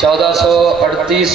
1438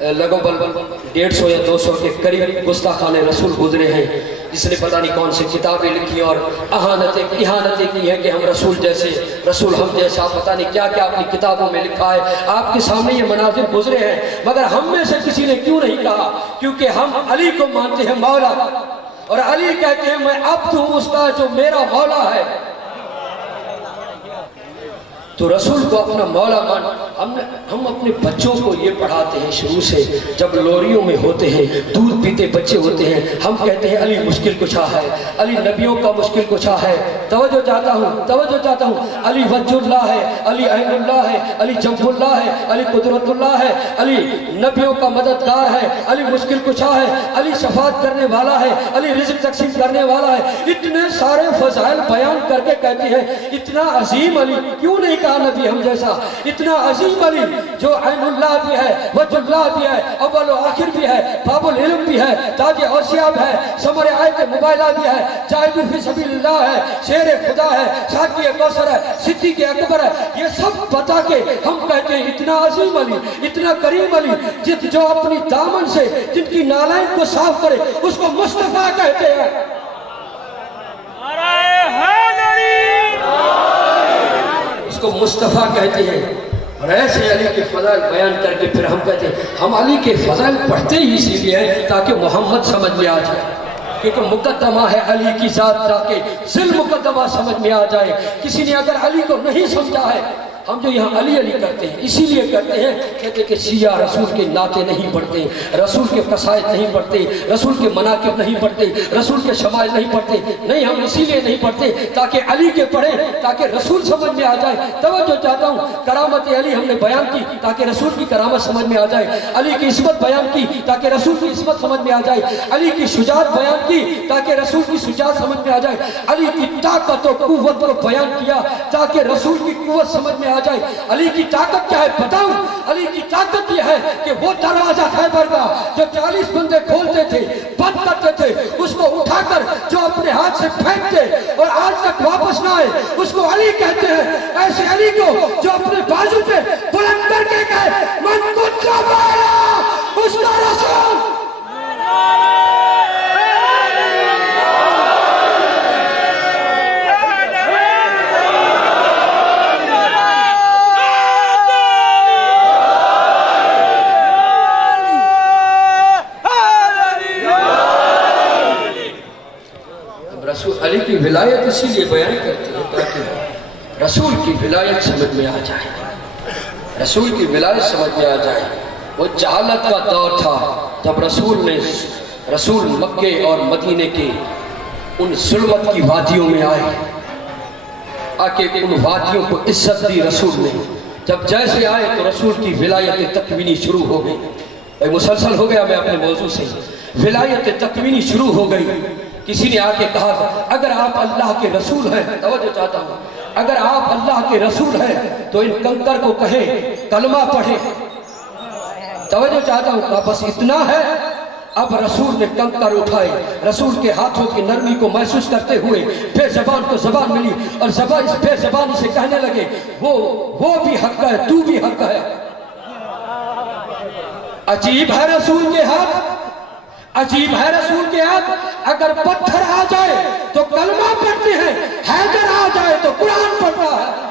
लगभग 150 या 200 के करीब गुस्ताखान रसूल गुजरे हैं, जिसने पता नहीं कौन सी किताबें लिखी और इहानतें की हैं कि हम रसूल जैसे, रसूल हम जैसा, पता नहीं क्या क्या अपनी किताबों में लिखा है। आपके सामने ये मनाजिर गुजरे हैं, मगर हम में से किसी ने क्यों नहीं कहा? क्योंकि हम अली को मानते हैं मौला, और अली कहते हैं मैं अब्द हूँ उसका जो मेरा मौला है। तो रसूल को अपना मौला मान, हम अपने बच्चों को ये पढ़ाते हैं शुरू से, जब लोरियों में होते हैं, दूध पीते बच्चे होते हैं, हम कहते हैं अली मुश्किल कुशा है, अली नबियों का मुश्किल कुशा है। तवज्जो चाहता हूँ, अली वज्जुल्लाह है, अली ऐनुल्लाह है, अली जम्बुल्लाह है, अली कुदरतुल्लाह है, अली नबियों का मददगार है, अली मुश्किल कुशा है, अली शफात करने वाला है, अली रिज़्क़ तक़सीम करने वाला है। इतने सारे फज़ाइल बयान करके कहते हैं इतना अजीम अली क्यों नहीं कहा नबी हम जैसा? इतना अजीम अली जो ऐनुल्लाह भी है, वज्जुल्लाह भी है, अव्वल व आखिर भी है, बाबुल इल्म भी है, ताज औसिया भी है, समर आयत मुबाइला भी है, जाहिद फी सबीलिल्लाह है, शेर खुदा है, साकी कौसर है, सिद्दीक़ अकबर है। ये सब बता के हम कहते हैं इतना अजीम अली, इतना करीम अली, जो अपनी दामन से जिनकी नालायन को साफ करे उसको मुस्तफा कहते हैं। उसको मुस्तफ़ा कहते हैं। और ऐसे अली के फ़ज़ाइल बयान करके फिर हम कहते हैं हम अली के फ़ज़ाइल पढ़ते ही इसीलिए हैं ताकि मोहम्मद समझ में आ जाए, क्योंकि मुकद्दमा है अली की ज़ात, ताकि ज़िल मुकद्दमा समझ में आ जाए। किसी ने अगर अली को नहीं समझा है, हम जो यहाँ अली अली करते हैं इसीलिए करते हैं, कहते कि शिया रसूल के नाते नहीं पढ़ते, रसूल के कसायद नहीं पढ़ते, रसूल के मनाकिब नहीं पढ़ते, रसूल के शमाइल नहीं पढ़ते। नहीं, हम इसीलिए नहीं पढ़ते ताकि अली के पढ़ें, ताकि रसूल समझ में आ जाए। तवज्जो चाहता हूँ, करामत अली हमने बयान की ताकि रसूल की करामत समझ में आ जाए, अली की इस्मत बयान की ताकि रसूल की इस्मत समझ में आ जाए, अली की शुजात बयान की ताकि रसूल की शुजात समझ में आ जाए, अली की ताकत और कुव्वत को बयान किया ताकि रसूल की कुव्वत समझ में आ जाए। अली की ताकत क्या है बताऊं? अली की ताकत यह है कि वो दरवाजा खैबर का जो 40 बंदे खोलते थे, बंद करते थे, उसको उठाकर जो अपने हाथ से फेंकते और आज तक वापस ना आए, उसको अली कहते हैं। ऐसे अली को जो अपने बाजू पे बुलंद करके कहे मन कुत्ता मारा उसका रसूल। अली की विलायत इसीलिए बयान करते हैं ताकि रसूल की विलायत समझ में आ जाए, रसूल की विलायत समझ में आ जाए। वो जहालत का दौर था जब रसूल मक्के और मदीने के उन जुल्मत की वादियों में आए, आके उन वादियों को इज्जत दी रसूल ने। जब जैसे आए तो रसूल की विलायत तकवीनी शुरू हो गई। भाई मुसलसल हो गया मैं अपने मौजू से, विलायत तकवीनी शुरू हो गई। किसी ने आके कहा अगर आप अल्लाह के रसूल हैं, तवज्जो चाहता हूँ, अगर आप अल्लाह के रसूल हैं तो इन कंकर को कहें कलमा पढ़े। तवज्जो चाहता हूँ, बस इतना है। अब रसूल ने कंकर उठाए, रसूल के हाथों की नरमी को महसूस करते हुए बेज़बान को ज़बान मिली और ज़बान इस बेज़बानी से कहने लगे वो भी हक है, तू भी हक है। अजीब है रसूल के हाथ, अजीब है रसूल के हाथ। अगर पत्थर आ जाए तो कलमा पढ़ते हैं, हैदर आ जाए तो कुरान पढ़ता है।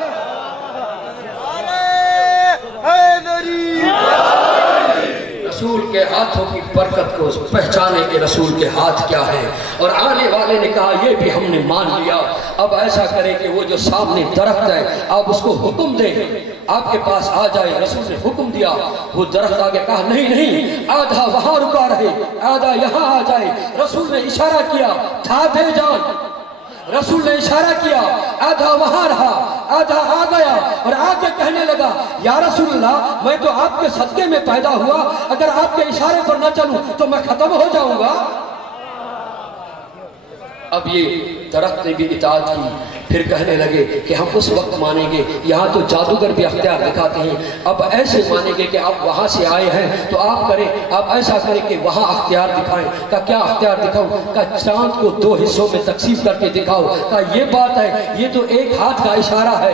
रसूल के हाथों की बरकत को पहचाने के रसूल के हाथ क्या है। और आने वाले ने कहा ये भी हमने मान लिया, अब ऐसा करें कि वो जो सामने दरख्त है आप उसको हुक्म दें आपके पास आ जाए। रसूल ने हुक्म दिया, वो दरख्त आगे कहा नहीं, आधा वहां रुका रहे, आधा यहाँ आ जाए। रसूल ने इशारा किया, था बेजान। रसूल ने इशारा किया, आधा वहां रहा, आधा आ गया और आके कहने लगा या रसूलल्लाह मैं तो आपके सदके में पैदा हुआ, अगर आपके इशारे पर न चलूं तो मैं खत्म हो जाऊंगा। अब ये दरख्त ने भी इताअत की, फिर कहने लगे कि हम उस वक्त मानेंगे, यहाँ तो जादूगर भी अख्तियार दिखाते हैं, अब ऐसे मानेंगे कि आप वहाँ से आए हैं तो आप करें, आप ऐसा करें कि वहाँ अख्तियार दिखाएं। का क्या अख्तियार दिखाऊं? का चांद को 2 हिस्सों में तकसीम करके दिखाओ। का ये बात है, ये तो एक हाथ का इशारा है।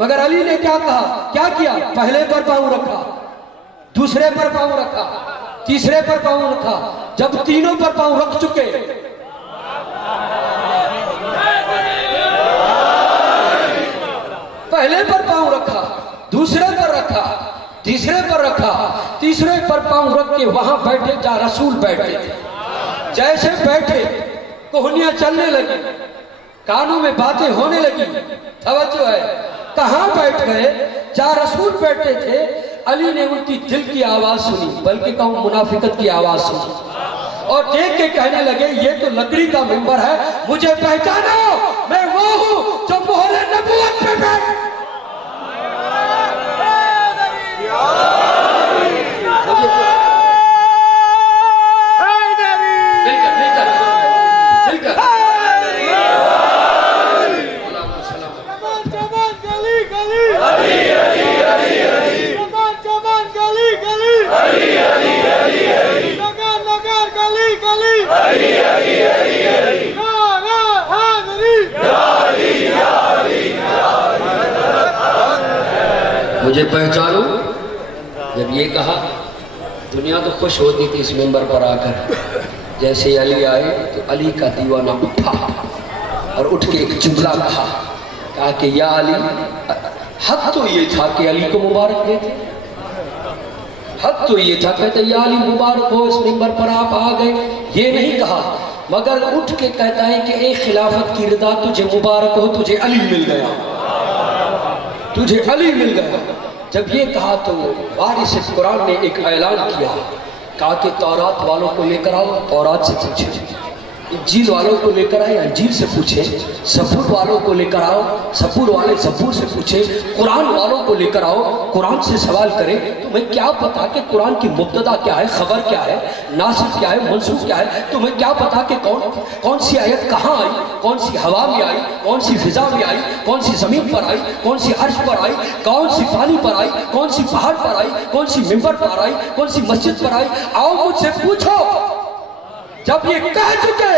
मगर अली ने क्या कहा, क्या किया, पहले पर पांव रखा, दूसरे पर पांव रखा, तीसरे पर पांव रखा। जब तीनों पर पांव रख चुके, पहले पर पांव रखा, दूसरे पर रखा, तीसरे पर रखा, तीसरे पर पांव रख के वहां बैठे जहां रसूल बैठे थे। जैसे बैठे कोहनियां चलने लगी, कानों में बातें होने लगी। तवज्जो है, कहां बैठ गए, जहां रसूल बैठे थे। अली ने उनकी दिल की आवाज सुनी, बल्कि कहूं मुनाफिकत की आवाज सुनी, और देख के कहने लगे ये तो लकड़ी का मिंबर है, मुझे पहचानो, मैं वो हूं जो मोहरे नबूवत पे बैठ। मुझे पहचानो, जब ये कहा दुनिया तो खुश होती थी इस मेंबर पर आकर। जैसे अली आए तो अली का दीवाना उठा और उठ के एक जुमला कहा कि या अली, हक तो ये था कि अली को मुबारक देते, हक तो ये था, कहते या अली मुबारक हो, इस मेंबर पर आप आ गए। ये नहीं कहा, मगर उठ के कहता है कि एक खिलाफत की रिदा तुझे मुबारक हो, तुझे अली मिल गया, तुझे अली मिल गया। जब ये कहा तो वारिस कुरान ने एक ऐलान किया, कहा कि तौरात वालों को लेकर आओ, तौरात से पूछे, इंजील वालों को लेकर आए, इंजील से पूछे, सबूर वालों को लेकर आओ, सबूर वाले सबूर से पूछे, कुरान वालों को लेकर आओ, कुरान से सवाल करें। तुम्हें क्या पता कि कुरान की मुब्तदा क्या है, खबर क्या है, नासिख क्या है, मंसूख क्या है? तुम्हें क्या पता कि कौन सी आयत कहाँ आई, कौन सी हवा में आई, कौन सी फिजा में आई, कौन सी जमीन पर आई, कौन सी अर्श पर आई, कौन सी पानी पर आई, कौन सी पहाड़ पर आई, कौन सी मिंबर पर आई, कौन सी मस्जिद पर आई? आओ मुझसे पूछो। जब ये कह चुके,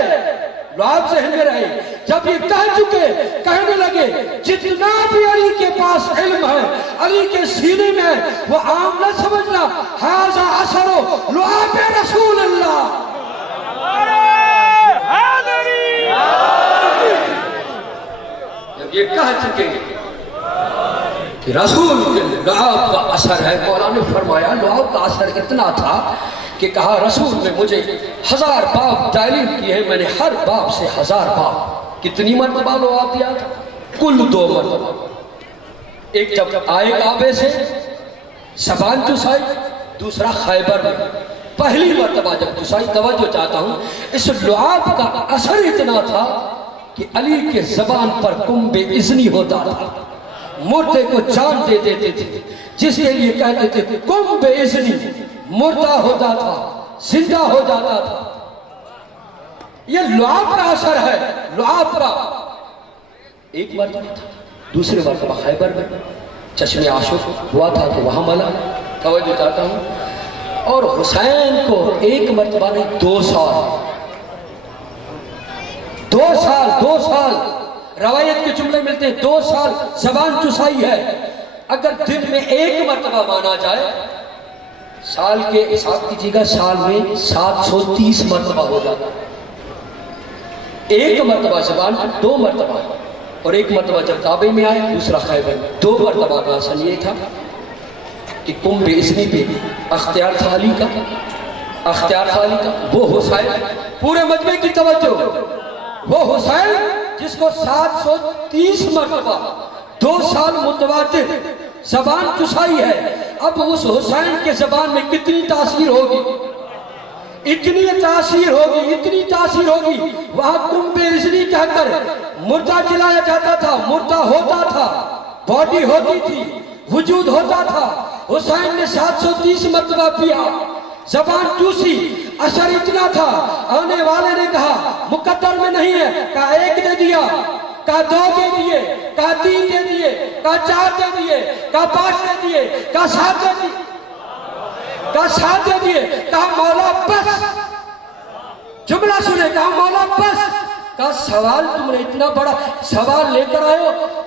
आप जहन में रहे, जब ये कह चुके, कहने लगे जितना भी अली के पास इल्म है, अली के सीने में, वो आम न समझना, हाजा असरो लुआब रसूल अल्लाह। जब ये कह चुके कि रसूल के लुआब का असर है, मौलाना ने फरमाया लुआब का असर इतना था कि कहा रसूल ने मुझे 1000 बाब तालीम की है, मैंने हर बाब से 1000 बाब। कितनी मरतबा लुआब दिया था? कुल 2 मरतबा। एक जब आए काबे से ज़बान चुसाई, दूसरा खैबर में। पहली मरतबा जब चुसाई, तवज्जो चाहता हूँ, इस लुआब का असर इतना था कि अली के ज़बान पर कुंबे इज़नी होता था, मुर्दे को जान दे देते थे, जिसके लिए कहते थे कुंबे इज़नी, मुर्दा होता था, जिंदा हो जाता था। ये लुआब का असर है, लुआब का। एक मरतबा था, दूसरे मरतबा खैबर में चश्मे आशुक हुआ था तो वहां मला, तवज्जो चाहता हूं। और हुसैन को एक मरतबा नहीं, 2 साल रवायत के जुमले मिलते हैं, 2 साल ज़बान चुसाई है। अगर दिन में एक मरतबा माना जाए, साल के हिसाब कीजिएगा, साल में 730 मरतबा हो जाता है। एक मरतबा ज़बान, 2 मरतबा, और एक मरतबा जब काबे में आए, दूसरा खैबर में। 2 मरतबा का असर ये था कि कुंभे इस्नी पे अख्तियार था अली का, अख्तियार था अली का। वो हुसैन, पूरे मजमे की तवज्जो, वो हुसैन जिसको 730 मरतबा 2 साल मुतवातिर ज़बान चुसाई है। अब उस हुसैन के ज़बान में कितनी तासीर होगी, इतनी तासीर होगी, इतनी तासीर होगी। वहां कुंबे इज़नी कहकर मुर्दा जलाया जाता था, मुर्दा होता था, बॉडी होती थी, वजूद होता था। हुसैन ने 730 मरतबा पिया, ज़बान चूसी, असर इतना था। आने वाले ने कहा मुकद्दर में नहीं है, कहा 1 दे दिया, कहा 2 दे दिए, कहा 3 दे दिए, कहा 4 दे दिए, कहा 5 दे दिए, कहा 7 दे दिए, कहा 7 दे दिए, कहा मौला बस। जुमला सुने, कहा मौला बस। कहा सवाल तुमने इतना बड़ा सवाल लेकर आए हो,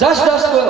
10-10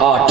8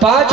5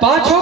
5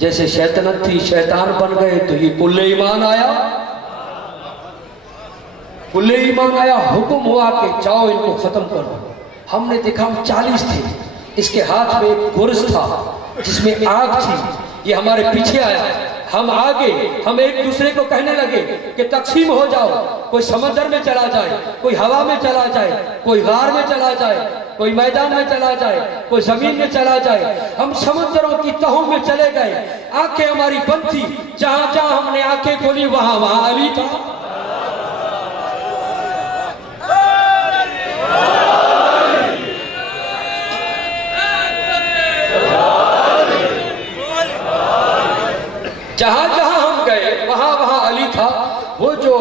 जैसे शैतानत थी, शैतान बन गए, तो ये कुल्ले ईमान आया। कुल्ले ईमान आया, हुक्म हुआ कि जाओ इनको खत्म करो। हमने देखा हम 40 थे, इसके हाथ में एक गुर्ज था जिसमें आग थी। ये हमारे पीछे आया, हम आगे, हम एक दूसरे को कहने लगे कि तकसीम हो जाओ, कोई समंदर में चला जाए, कोई हवा में चला जाए, कोई गार में चला जाए, कोई मैदान में चला जाए, कोई जमीन में चला जाए। हम समंदरों की तहों में चले गए, आंखें हमारी बंद थी। जहां जहां हमने आंखें खोली वहां वहां अली था। जहां जहां हम गए वहां वहां अली था। वो जो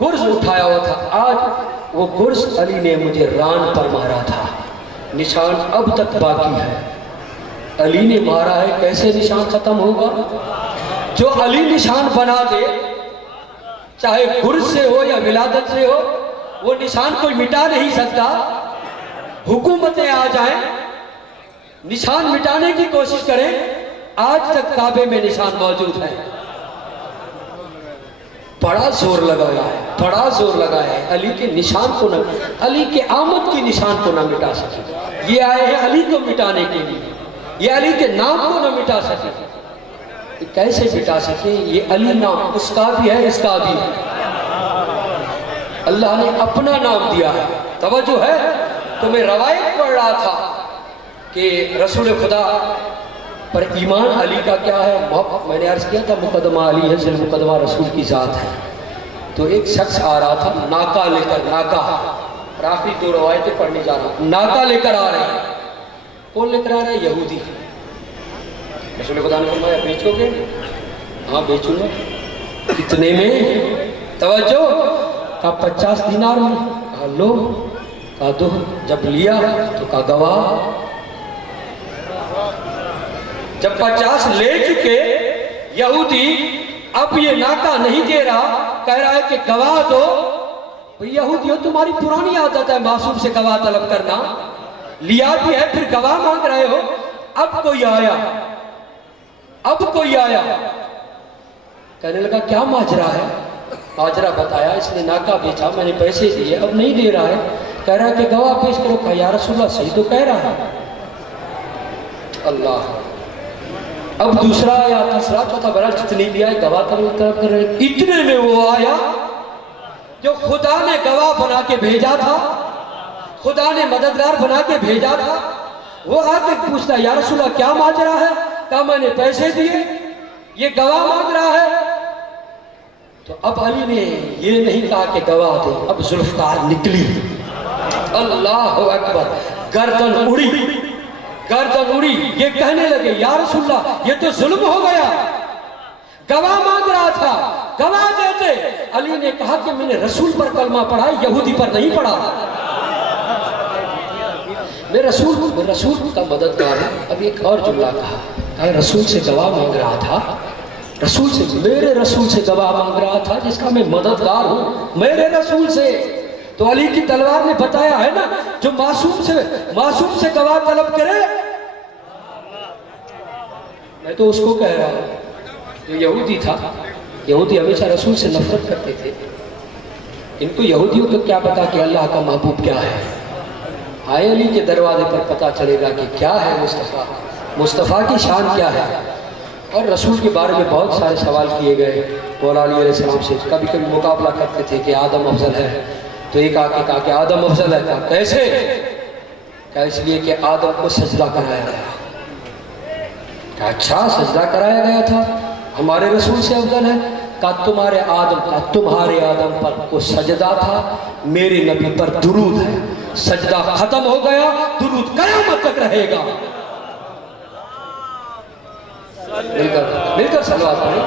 गुर्ज उठाया हुआ था, आज वो गुर्ज अली ने मुझे रान पर मारा था। निशान अब तक बाकी है। अली ने मारा है, कैसे निशान खत्म होगा? जो अली निशान बना दे, चाहे गुर्ज से हो या विलादत से हो, वो निशान कोई मिटा नहीं सकता। हुकूमतें आ जाएं, निशान मिटाने की कोशिश करें, आज तक काबे में निशान मौजूद है। बड़ा जोर लगाया है, बड़ा जोर लगाया है। अली के निशान को न, अली के आमद की निशान को न मिटा सके। ये आए हैं अली को मिटाने के लिए, ये अली के नाम को न मिटा सके। ये कैसे मिटा सके? ये अली नाम उसका भी है, इसका भी है। अल्लाह ने अपना नाम दिया है। तवज्जो है? तो मैं रवायत पढ़ रहा था कि रसूल खुदा पर ईमान अली का क्या है। मैंने अर्ज किया था मुकदमा अली है, सिर मुकदमा रसूल की ज़ात है। तो एक शख्स आ रहा था नाका लेकर, नाका, आखिरी 2 रवायतें पढ़ने जा रहा हूँ। नाका लेकर आ रहे हैं। कौन लेकर आ रहा है? यहूदी। रसूल खुदा ने फरमाया बेचोगे? हाँ बेचूंगा। कितने में? तवज्जो। कहा 50 दिनार में। कहा लो। कहा दो। जब लिया तो कहा गवाह। जब 50 ले चुके यहूदी, अब ये नाका नहीं दे रहा, कह रहा है कि गवाह दो। यहूदियों तुम्हारी पुरानी आदत है मासूम से गवाह तलब करना। लिया भी है, फिर गवाह मांग रहे हो। अब कोई आया, अब कोई आया, कहने लगा क्या माजरा है? माजरा बताया, इसने नाका बेचा, मैंने पैसे दिए, अब नहीं दे रहा है। कह रहा है कि गवाह पेश करो। कहा या रसूलल्लाह सही तो कह रहा है। अल्लाह। अब दूसरा आया, तीसरा, चौथा, बड़ा जितनी भी आए गवाह कर रहे। इतने में वो आया जो खुदा ने गवाह बना के भेजा था, खुदा ने मददगार बना के भेजा था। वो आके पूछता या रसूलल्लाह क्या माजरा है? कहा मैंने पैसे दिए, ये गवाह मांग रहा है। तो अब अली ने ये नहीं कहा कि गवाह दे, अब जुल्फकार निकली। अल्लाह अकबर। गर्दन उड़ी, गर्दन उड़ी। ये कहने लगे या रसूलल्लाह ये तो जुल्म हो गया, गवाह मांग रहा था, गवाह देते। अली ने कहा कि मैंने रसूल पर कलमा पढ़ा, यहूदी पर नहीं पढ़ा। मैं रसूल का मददगार हूं। अब एक और जुमला कहा, रसूल से गवाह मांग रहा था, रसूल से, मेरे रसूल से गवाह मांग रहा था जिसका मैं मददगार हूं, मेरे रसूल से। तो अली की तलवार ने बताया है ना, जो मासूम से गवाह तलब करे। मैं तो उसको कह रहा हूं जो यहूदी था। यहूदी हमेशा रसूल से नफरत करते थे। इनको यहूदियों को क्या पता कि अल्लाह का महबूब क्या है। आए अली के दरवाजे पर पता चलेगा कि क्या है मुस्तफ़ा की शान क्या है। और रसूल के बारे में बहुत सारे सवाल किए गए मौला अली अलैहिस्सलाम से। कभी कभी मुकाबला करते थे कि आदम अफजल है, तो एक आके कहा कि आदम अफजल है। कहा कैसे? क्या इसलिए कि आदम को सजदा कराया गया। क्या अच्छा सजदा कराया गया था, हमारे रसूल से अफजल है। कहा तुम्हारे आदम पर को सजदा था, मेरे नबी पर दुरूद है। सजदा खत्म हो गया, दुरूद क़यामत तक रहेगा। मिलकर सलवात पढ़ें।